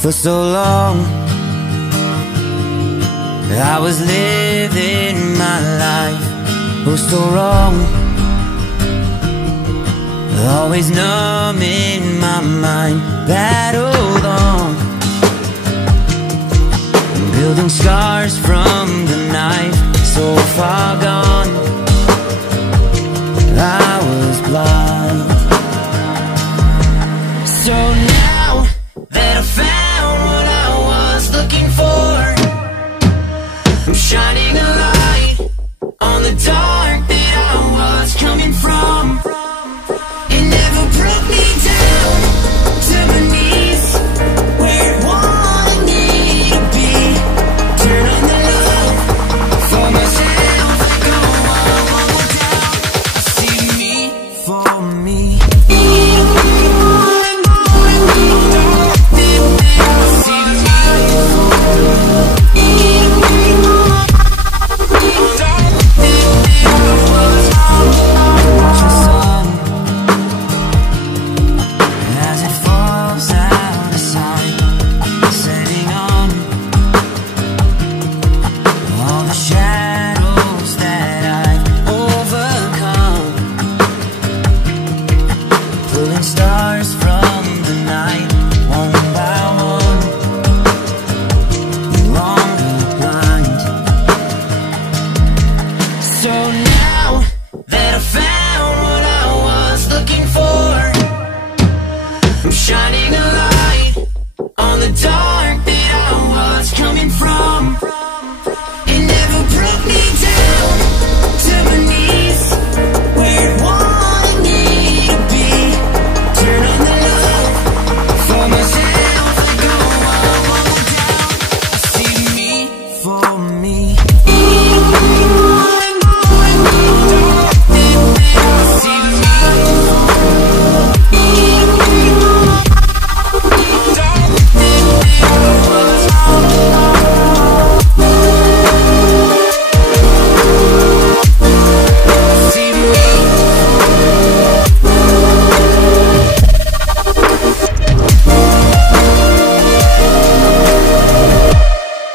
For so long I was living my life, oh so wrong, always numb in my mind, battled on, building scars from the knife, so far gone, I was blind. So now that I found what I was looking for, I'm shining a light on the dark that I was coming from. It never brought me down to my knees, where it wanted me to be. Turn on the love for myself, go on without. See me for me.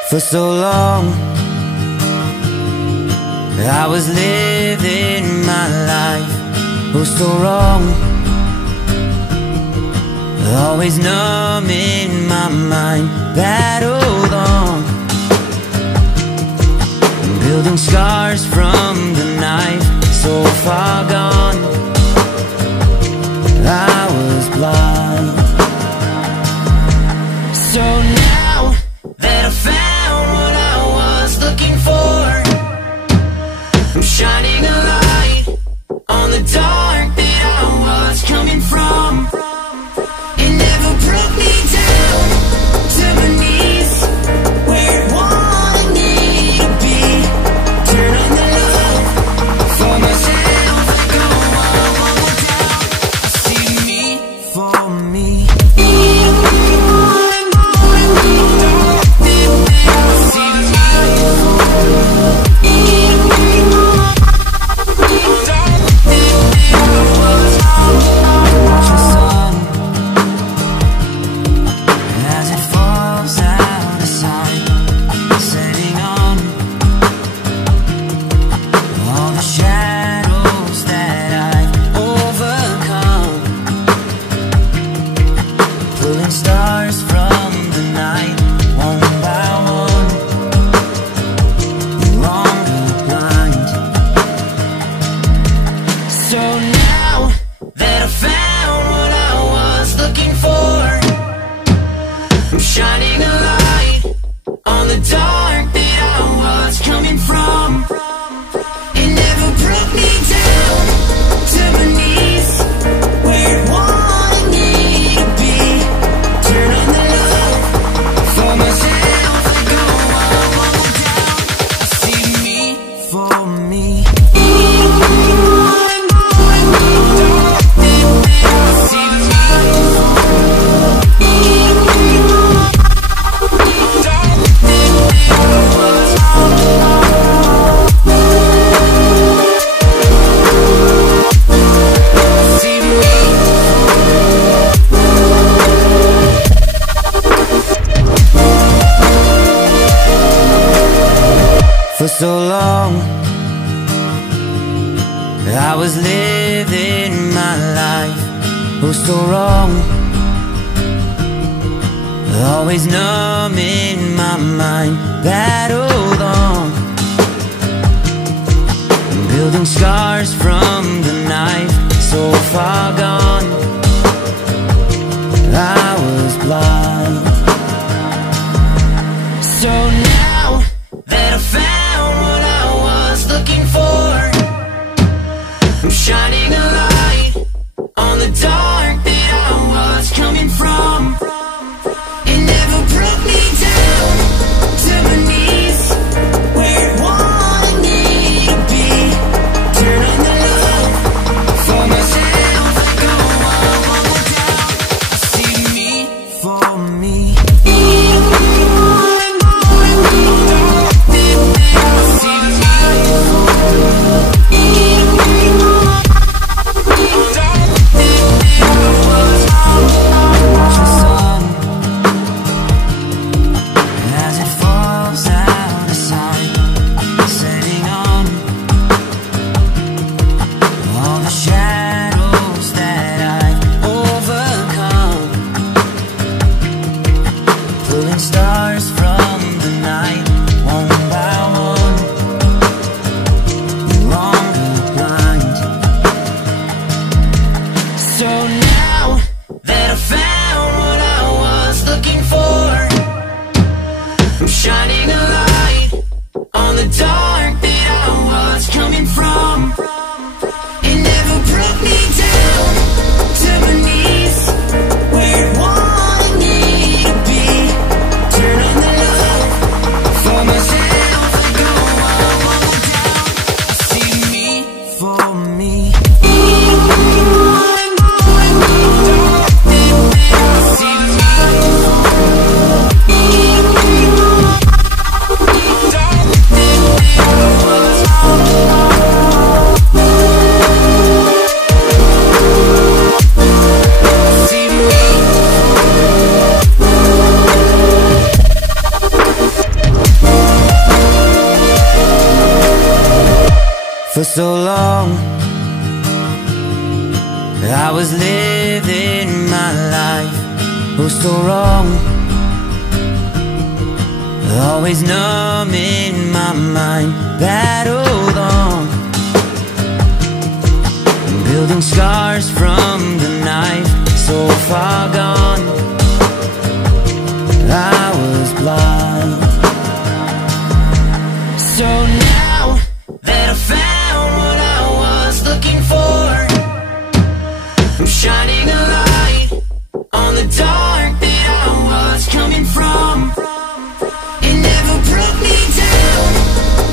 For so long I was living my life, oh so wrong, always numb in my mind, battled on, building scars from the knife, so far gone, I was blind. So now that I found what I was looking for, I'm shining a light on the dark that I was coming from. It never brought me down to my knees, where it wanted me to be. Turn on the love for myself, go For so long I was living my life, oh so wrong, always numb in my mind, battled on, building scars from the knife, so far gone, I was blind. So now that I found what I was looking for, I'm shining a light on the dark that I was coming from. It never brought me down to my knees, where it wanted me to be. Turn on the love for myself, go on one more down. See me for me. For so long I was living my life, oh so wrong, always numb in my mind, battled on, building scars from the knife, so far gone, I was blind. So now that I found what I was looking for, I'm shining a light on the dark that I was coming from. It never brought me down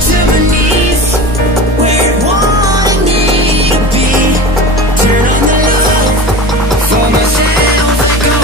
to my knees, where it wanted me to be. Turn on the love for myself, go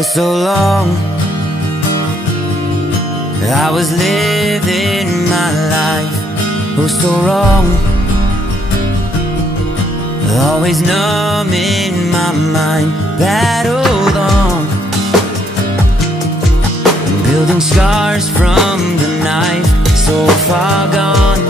For so long I was living my life, oh so wrong, always numb in my mind, battled on, building scars from the knife, so far gone.